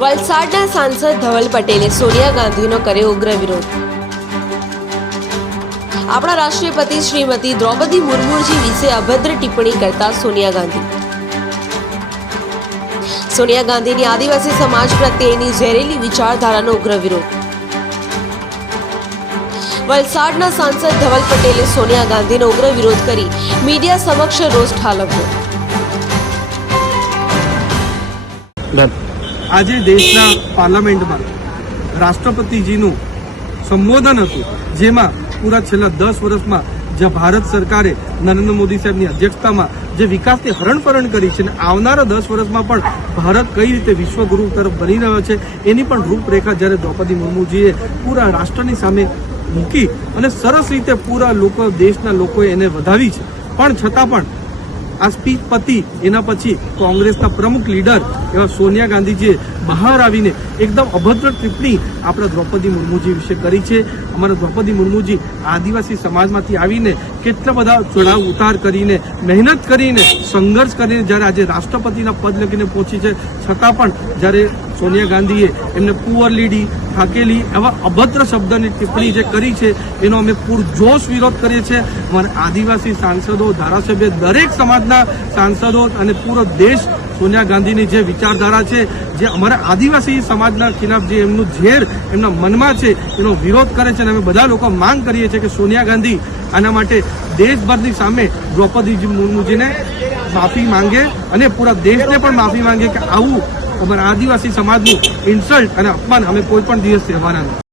વલસાડના સાંસદ ધવલ પટેલે સોનિયા ગાંધીનો કર્યો ઉગ્ર વિરોધ. આપણા રાષ્ટ્રપતિ શ્રીમતી દ્રૌપદી મુર્મુજી વિશે અભદ્ર ટિપ્પણી કરતા સોનિયા ગાંધી. સોનિયા ગાંધીની આદિવાસી સમાજ પ્રત્યેની ઝેરેલી વિચારધારાનો ઉગ્ર વિરોધ. વલસાડના સાંસદ ધવલ પટેલે સોનિયા ગાંધીનો ઉગ્ર વિરોધ કરી મીડિયા સમક્ષ રોષ ઠાલવ્યો. આજે દેશના પાર્લામેન્ટમાં રાષ્ટ્રપતિજીનું સંબોધન હતું, જેમાં પૂરા છેલ્લા દસ વર્ષમાં જે ભારત સરકારે નરેન્દ્ર મોદી સાહેબની અધ્યક્ષતામાં જે વિકાસની હરણફરણ કરી છે અને આવનારા દસ વર્ષમાં પણ ભારત કઈ રીતે વિશ્વગુરુ તરફ બની રહ્યો છે, એની પણ રૂપરેખા જ્યારે દ્રૌપદી મુર્મુજીએ પૂરા રાષ્ટ્રની સામે મૂકી અને સરસ રીતે પૂરા લોકો, દેશના લોકોએ એને વધાવી છે. પણ છતાં પણ આ સ્પીચ પતી એના પછી કોંગ્રેસના પ્રમુખ લીડર એવા સોનિયા ગાંધીજીએ બહાર આવીને એકદમ અભદ્ર ટિપ્પણી આપણા દ્રૌપદી મુર્મુજી વિશે કરી છે. અમારા દ્રૌપદી મુર્મુજી આદિવાસી સમાજમાંથી આવીને કેટલા બધા ચડાવ ઉતાર કરીને, મહેનત કરીને, સંઘર્ષ કરીને જ્યારે આજે રાષ્ટ્રપતિના પદ લગીને પહોંચી છે, છતાં પણ જ્યારે સોનિયા ગાંધીએ એમને પુઅર લીડી થાકેલી, એવા અભદ્ર શબ્દની ટિપ્પણી જે કરી છે, એનો અમે પૂરજોશ વિરોધ કરીએ છીએ. અમારા આદિવાસી સાંસદો, ધારાસભ્ય, દરેક સમાજના સાંસદો અને પૂરો દેશ સોનિયા ગાંધીની જે વિચારધારા છે, જે અમારા આદિવાસી સમાજના ખિલાફ જે એમનું ઝેર એમના મનમાં છે, એનો વિરોધ કરે છે અને અમે બધા લોકો માંગ કરીએ છીએ કે સોનિયા ગાંધી આના માટે દેશભરની સામે દ્રૌપદીજી મુર્મુજીને માફી માંગે અને પૂરા દેશને પણ માફી માંગે કે આવું અમારા આદિવાસી સમાજનું ઇન્સલ્ટ અને અપમાન અમે કોઈ પણ દિવસ સહેવાના